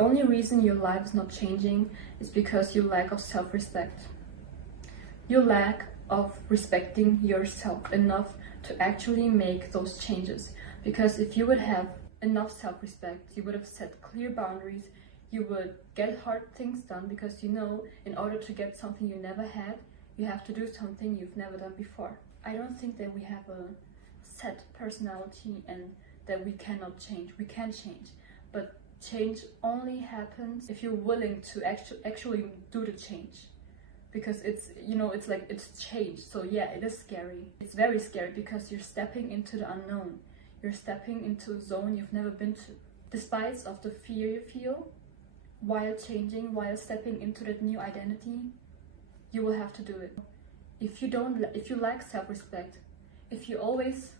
only reason your life is not changing is because you lack of self-respect. You lack of respecting yourself enough to actually make those changes. Because if you would have enough self-respect, you would have set clear boundaries, you would get hard things done, because you know in order to get something you never had, you have to do something you've never done before. I don't think that we have a set personality and that we cannot change. We can change, but change only happens if you're willing to actually do the change. Because it's, you know, it's like it's change. So yeah, it is scary. It's very scary because you're stepping into the unknown. You're stepping into a zone you've never been to. Despite of the fear you feel while changing, while stepping into that new identity, you will have to do it. If you lack self-respect, if you always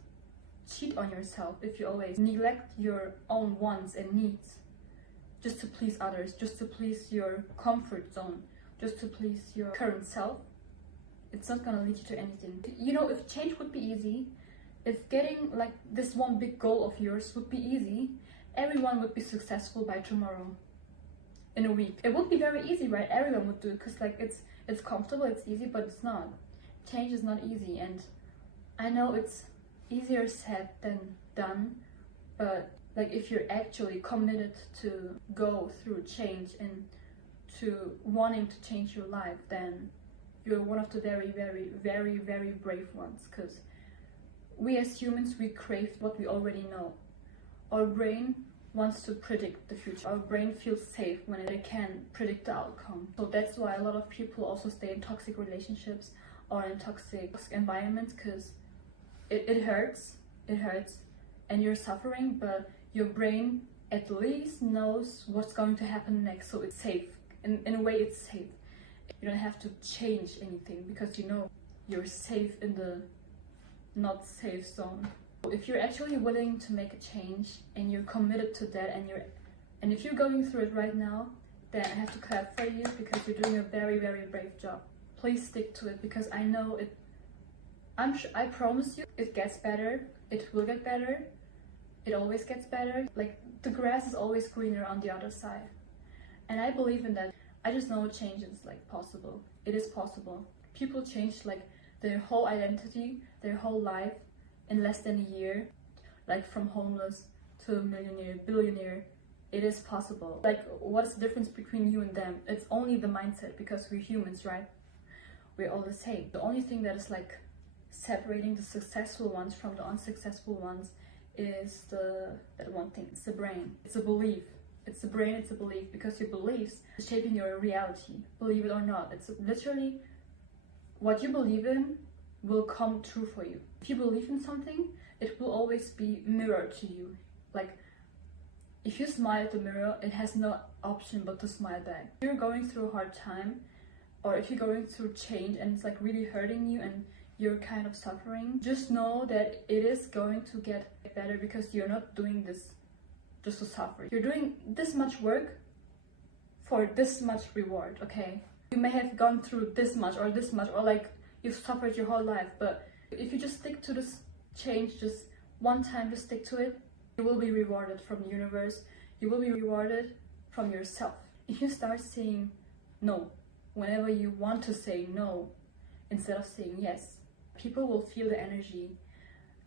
cheat on yourself, if you always neglect your own wants and needs just to please others, just to please your comfort zone, just to please your current self, it's not gonna lead you to anything. You know, if change would be easy, if getting like this one big goal of yours would be easy, everyone would be successful by tomorrow, in a week. It would be very easy, right? Everyone would do it because like it's comfortable, it's easy, but it's not. Change is not easy, and I know it's easier said than done, but like if you're actually committed to go through change and to wanting to change your life, then you're one of the very, very, very, very brave ones. Because we as humans, we crave what we already know. Our brain wants to predict the future. Our brain feels safe when it can predict the outcome. So that's why a lot of people also stay in toxic relationships or in toxic environments, because it hurts, and you're suffering, but your brain at least knows what's going to happen next, so it's safe. In a way, it's safe. You don't have to change anything because you know you're safe in the not safe zone. If you're actually willing to make a change and you're committed to that, and if you're going through it right now, then I have to clap for you because you're doing a very, very brave job. Please stick to it, because I know it. I promise you, it gets better. It will get better. It always gets better. Like, the grass is always greener on the other side. And I believe in that. I just know change is like possible. It is possible. People change like their whole identity, their whole life in less than a year. Like from homeless to a millionaire, billionaire. It is possible. Like, what's the difference between you and them? It's only the mindset, because we're humans, right? We're all the same. The only thing that is like separating the successful ones from the unsuccessful ones is that one thing. It's the brain. It's a belief. It's the brain, it's a belief, because your beliefs are shaping your reality, believe it or not. It's literally what you believe in will come true for you. If you believe in something, it will always be mirrored to you. Like, if you smile at the mirror, it has no option but to smile back. If you're going through a hard time, or if you're going through change and it's like really hurting you and you're kind of suffering, just know that it is going to get better, because you're not doing this just to suffer. You're doing this much work for this much reward, okay? You may have gone through this much, or like you've suffered your whole life, but if you just stick to this change just one time, just stick to it, you will be rewarded from the universe. You will be rewarded from yourself. If you start saying no whenever you want to say no instead of saying yes, people will feel the energy.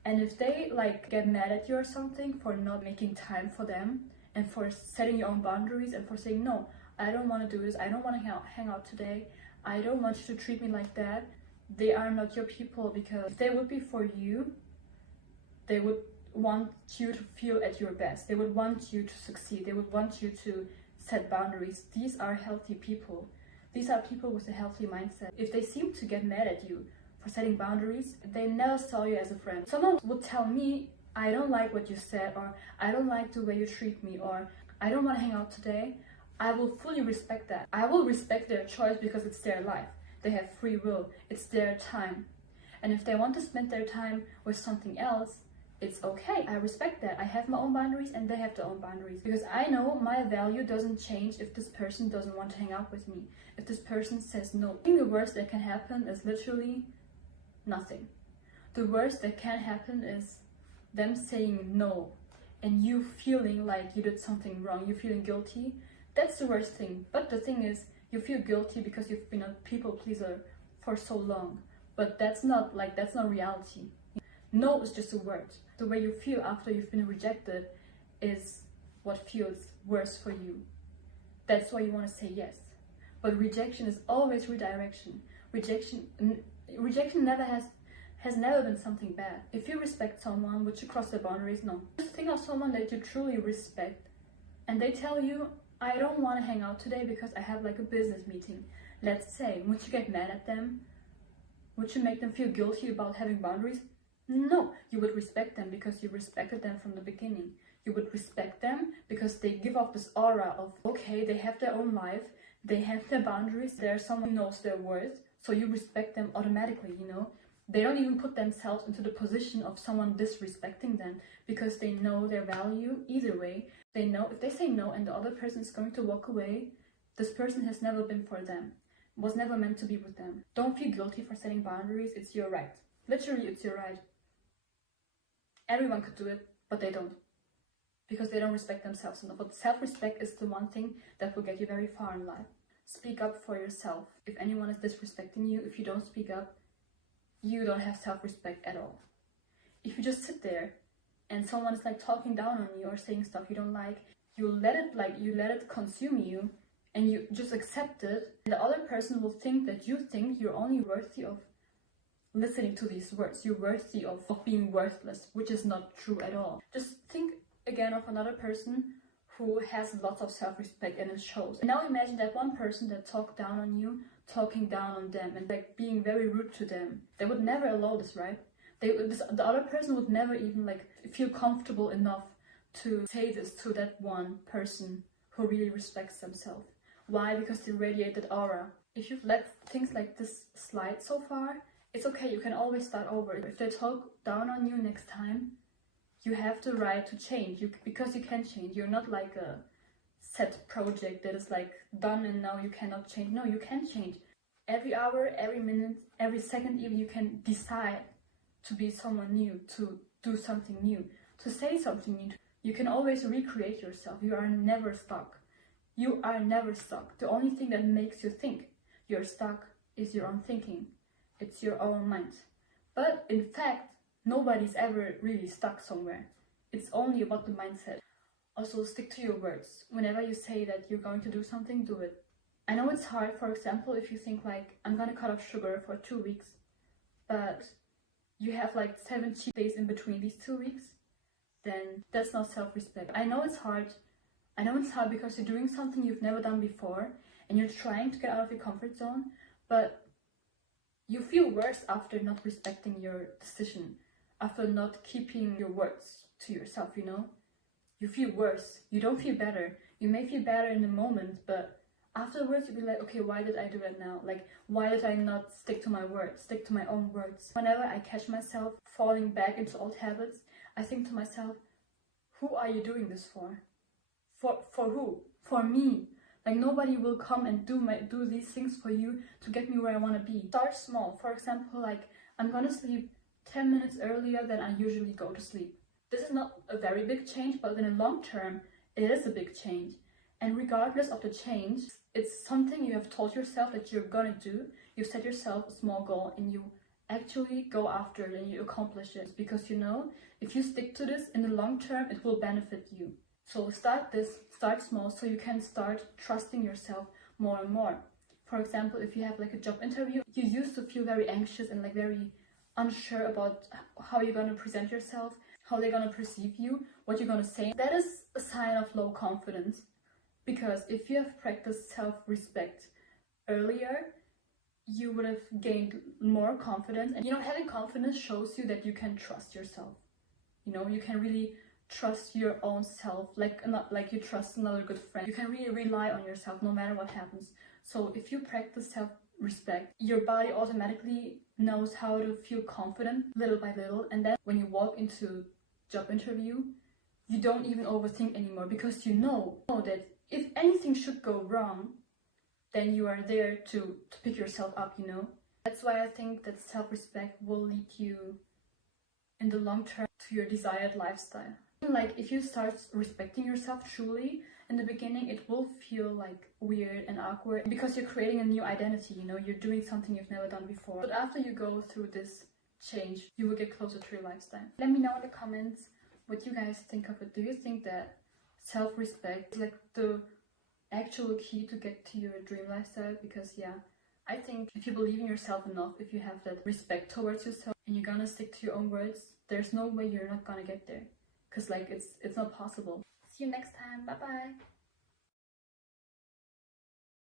And if they like get mad at you or something for not making time for them, and for setting your own boundaries, and for saying, no, I don't want to do this, I don't want to hang out today, I don't want you to treat me like that, they are not your people. Because if they would be for you, they would want you to feel at your best. They would want you to succeed. They would want you to set boundaries. These are healthy people. These are people with a healthy mindset. If they seem to get mad at you for setting boundaries, they never saw you as a friend. Someone would tell me, I don't like what you said, or I don't like the way you treat me, or I don't want to hang out today. I will fully respect that. I will respect their choice, because it's their life. They have free will. It's their time. And if they want to spend their time with something else, it's okay. I respect that. I have my own boundaries and they have their own boundaries. Because I know my value doesn't change if this person doesn't want to hang out with me. If this person says no. I think the worst that can happen is literally nothing. The worst that can happen is them saying no and you feeling like you did something wrong, you feeling guilty. That's the worst thing. But the thing is, you feel guilty because you've been a people pleaser for so long. But that's not reality. No is just a word. The way you feel after you've been rejected is what feels worse for you. That's why you want to say yes. But rejection is always redirection. Rejection has never been something bad. If you respect someone, would you cross their boundaries? No. Just think of someone that you truly respect and they tell you, I don't want to hang out today because I have like a business meeting. Let's say, would you get mad at them? Would you make them feel guilty about having boundaries? No, you would respect them because you respected them from the beginning. You would respect them because they give off this aura of, okay, they have their own life, they have their boundaries, there's someone who knows their worth, so you respect them automatically, you know? They don't even put themselves into the position of someone disrespecting them because they know their value either way. They know if they say no and the other person is going to walk away, this person has never been for them, was never meant to be with them. Don't feel guilty for setting boundaries, it's your right. Literally, it's your right. Everyone could do it, but they don't. Because they don't respect themselves enough. But self-respect is the one thing that will get you very far in life. Speak up for yourself. If anyone is disrespecting you, if you don't speak up, you don't have self-respect at all. If you just sit there and someone is like talking down on you or saying stuff you don't like, you let it consume you and you just accept it. And the other person will think that you think you're only worthy of listening to these words. You're worthy of being worthless, which is not true at all. Just think again of another person who has lots of self-respect and it shows. And now imagine that one person that talked down on you, talking down on them and like being very rude to them. They would never allow this, right? The other person would never even like feel comfortable enough to say this to that one person who really respects themselves. Why? Because they radiate that aura. If you've let things like this slide so far, it's okay, you can always start over. If they talk down on you next time, you have the right to change, because you can change. You're not like a set project that is like done and now you cannot change. No, you can change. Every hour, every minute, every second even, you can decide to be someone new, to do something new, to say something new. You can always recreate yourself. You are never stuck. You are never stuck. The only thing that makes you think you're stuck is your own thinking. It's your own mind. But in fact, nobody's ever really stuck somewhere. It's only about the mindset. Also, stick to your words. Whenever you say that you're going to do something, do it. I know it's hard, for example, if you think like, I'm gonna cut off sugar for 2 weeks, but you have like 7 cheat days in between these 2 weeks, then that's not self-respect. I know it's hard. I know it's hard because you're doing something you've never done before and you're trying to get out of your comfort zone, but you feel worse after not respecting your decision, after not keeping your words to yourself, you know? You feel worse. You don't feel better. You may feel better in the moment, but afterwards you'll be like, okay, why did I do that now? Like, why did I not stick to my words, stick to my own words? Whenever I catch myself falling back into old habits, I think to myself, who are you doing this for? For who? For me. Like, nobody will come and do these things for you to get me where I want to be. Start small. For example, like, I'm gonna sleep 10 minutes earlier than I usually go to sleep. This is not a very big change, but in the long term, it is a big change. And regardless of the change, it's something you have told yourself that you're gonna do. You set yourself a small goal and you actually go after it and you accomplish it. Because you know, if you stick to this in the long term, it will benefit you. So start small so you can start trusting yourself more and more. For example, if you have like a job interview, you used to feel very anxious and like very unsure about how you're gonna present yourself, how they're gonna perceive you, what you're gonna say. That is a sign of low confidence. Because if you have practiced self-respect earlier, you would have gained more confidence. And you know, having confidence shows you that you can trust yourself. You know, you can really trust your own self, not like you trust another good friend. You can really rely on yourself no matter what happens. So if you practice self-respect, your body automatically knows how to feel confident little by little. And then when you walk into job interview, you don't even overthink anymore because you know that if anything should go wrong, then you are there to pick yourself up, you know? That's why I think that self-respect will lead you in the long term to your desired lifestyle. Like, if you start respecting yourself truly, In the beginning, it will feel like weird and awkward because you're creating a new identity, you know, you're doing something you've never done before. But after you go through this change, you will get closer to your lifestyle. Let me know in the comments what you guys think of it. Do you think that self-respect is like the actual key to get to your dream lifestyle? Because yeah, I think if you believe in yourself enough, if you have that respect towards yourself and you're gonna stick to your own words, there's no way you're not gonna get there. Because like it's not possible. See you next time. Bye bye.